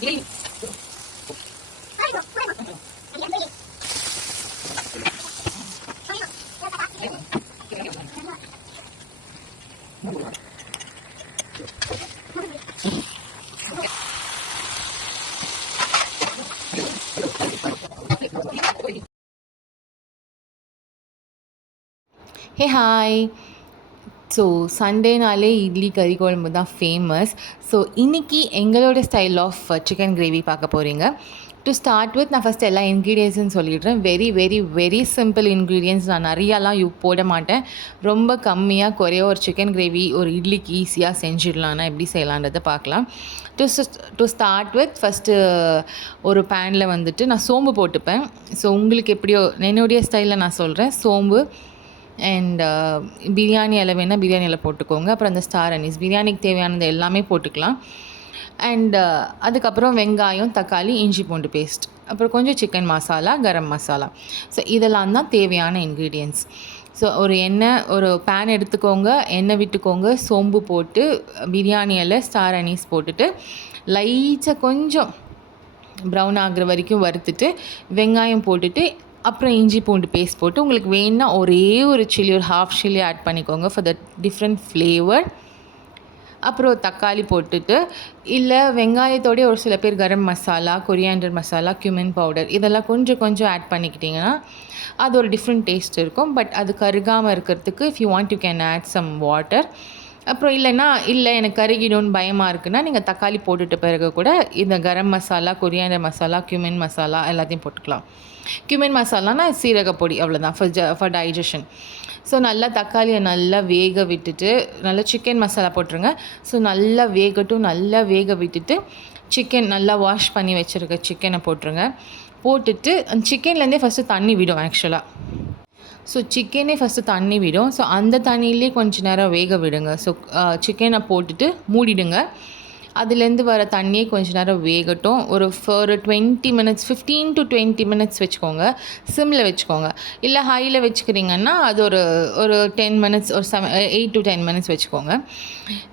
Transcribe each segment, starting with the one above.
Hey hi. So சண்டேனாலே idli கறி குழம்பு தான் ஃபேமஸ். ஸோ இன்றைக்கி எங்களோட ஸ்டைல் ஆஃப் சிக்கன் கிரேவி பார்க்க போகிறீங்க. டு ஸ்டார்ட் வித் நான் ஃபஸ்ட் எல்லா இன்க்ரீடியன்ஸும் சொல்லிடுறேன். Very very very simple ingredients. நான் நிறையாலாம் போட மாட்டேன். ரொம்ப கம்மியாக குறைய ஒரு சிக்கன் கிரேவி ஒரு இட்லிக்கு ஈஸியாக செஞ்சிடலான்னா எப்படி செய்யலான்றதை பார்க்கலாம். டு ஸ்டார்ட் வித் ஃபஸ்ட்டு ஒரு பேனில் வந்துட்டு நான் சோம்பு போட்டுப்பேன். ஸோ உங்களுக்கு எப்படியோ என்னுடைய ஸ்டைலில் நான் சொல்கிறேன். சோம்பு அண்ட் பிரியாணி இலை வேணால் பிரியாணி இலை போட்டுக்கோங்க. அப்புறம் அந்த ஸ்டார் அனீஸ் பிரியாணிக்கு தேவையானது எல்லாமே போட்டுக்கலாம். அண்ட் அதுக்கப்புறம் வெங்காயம், தக்காளி, இஞ்சி பூண்டு பேஸ்ட், அப்புறம் கொஞ்சம் சிக்கன் மசாலா, கரம் மசாலா. ஸோ இதெல்லாம் தான் தேவையான இன்க்ரீடியன்ட்ஸ். ஸோ ஒரு பேன் எடுத்துக்கோங்க, எண்ணெய் விட்டுக்கோங்க, சோம்பு போட்டு பிரியாணி இலை, ஸ்டார் அனீஸ் போட்டுட்டு லைட்டாக கொஞ்சம் ப்ரௌன் ஆகிற வரைக்கும் வறுத்துட்டு வெங்காயம் போட்டுட்டு அப்புறம் இஞ்சி பூண்டு பேஸ்ட் போட்டு உங்களுக்கு வேணுன்னா ஒரே ஒரு சில்லி ஒரு ஹாஃப் சில்லி ஆட் பண்ணிக்கோங்க ஃபார் த டிஃப்ரெண்ட் ஃப்ளேவர். அப்புறம் தக்காளி போட்டுட்டு இல்லை வெங்காயத்தோடய ஒரு சில பேர் garam masala, coriander masala, cumin powder இதெல்லாம் கொஞ்சம் கொஞ்சம் ஆட் பண்ணிக்கிட்டிங்கன்னா அது ஒரு டிஃப்ரெண்ட் டேஸ்ட் இருக்கும். பட் அது கருகாமல் இருக்கிறதுக்கு if you want you can add some water. அப்புறம் இல்லை எனக்கு கருகிடும்னு பயமாக இருக்குன்னா நீங்கள் தக்காளி போட்டுட்ட பிறகு கூட இந்த கரம் மசாலா, கொரியாண்டர் மசாலா, கியூமின் மசாலா எல்லாத்தையும் போட்டுக்கலாம். கியூமின் மசாலானா சீரகப்பொடி அவ்வளோதான் ஃபார் டைஜஷன். ஸோ நல்லா தக்காளியை நல்லா வேக விட்டுட்டு நல்லா சிக்கன் மசாலா போட்டுருங்க. ஸோ நல்லா வேகட்டும். நல்லா வேக விட்டுட்டு சிக்கன் நல்லா வாஷ் பண்ணி வச்சுருக்க சிக்கனை போட்டுருங்க. போட்டுட்டு அந்த சிக்கன்லேருந்தே ஃபஸ்ட்டு தண்ணி விடும் ஆக்சுவலாக. ஸோ சிக்கனே ஃபஸ்ட்டு தண்ணி விடும். ஸோ அந்த தண்ணியிலே கொஞ்சம் நேரம் வேக விடுங்க. ஸோ சிக்கனை போட்டுட்டு மூடிடுங்க. அதுலேருந்து வர தண்ணியே கொஞ்சம் நேரம் வேகட்டும். ஒரு 20 மினிட்ஸ் 15 to 20 மினிட்ஸ் வச்சுக்கோங்க. சிம்மில் வச்சுக்கோங்க. இல்லை ஹையில் வச்சுக்கிறீங்கன்னா அது ஒரு 10 மினிட்ஸ் ஒரு 8 to 10 மினிட்ஸ் வச்சுக்கோங்க.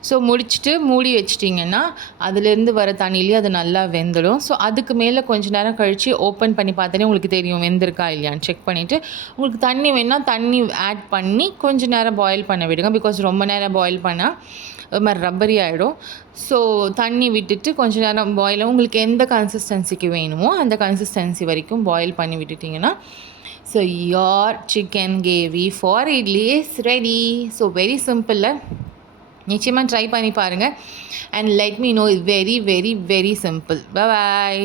ஸோ முடிச்சுட்டு மூடி வச்சிட்டிங்கன்னா அதுலேருந்து வர தண்ணியிலேயே அது நல்லா வெந்துடும். ஸோ அதுக்கு மேலே கொஞ்சம் நேரம் கழித்து ஓப்பன் பண்ணி பார்த்தாலே உங்களுக்கு தெரியும் வெந்திருக்கா இல்லையான்னு செக் பண்ணிவிட்டு உங்களுக்கு தண்ணி வேணால் தண்ணி ஆட் பண்ணி கொஞ்சம் நேரம் பாயில் பண்ண விடுங்க. பிகாஸ் ரொம்ப நேரம் பாயில் பண்ணால் ஒரு மாதிரி ரப்பரி ஆகிடும். ஸோ தண்ணி விட்டுட்டு கொஞ்சம் நேரம் பாயில் உங்களுக்கு எந்த கன்சிஸ்டன்சிக்கு வேணுமோ அந்த கன்சிஸ்டன்சி வரைக்கும் பாயில் பண்ணி விட்டுட்டிங்கன்னா so your chicken gravy for idli is ready. So very சிம்பிளில் நிச்சயமாக ட்ரை பண்ணி பாருங்கள். And let me know very very very simple. Bye bye.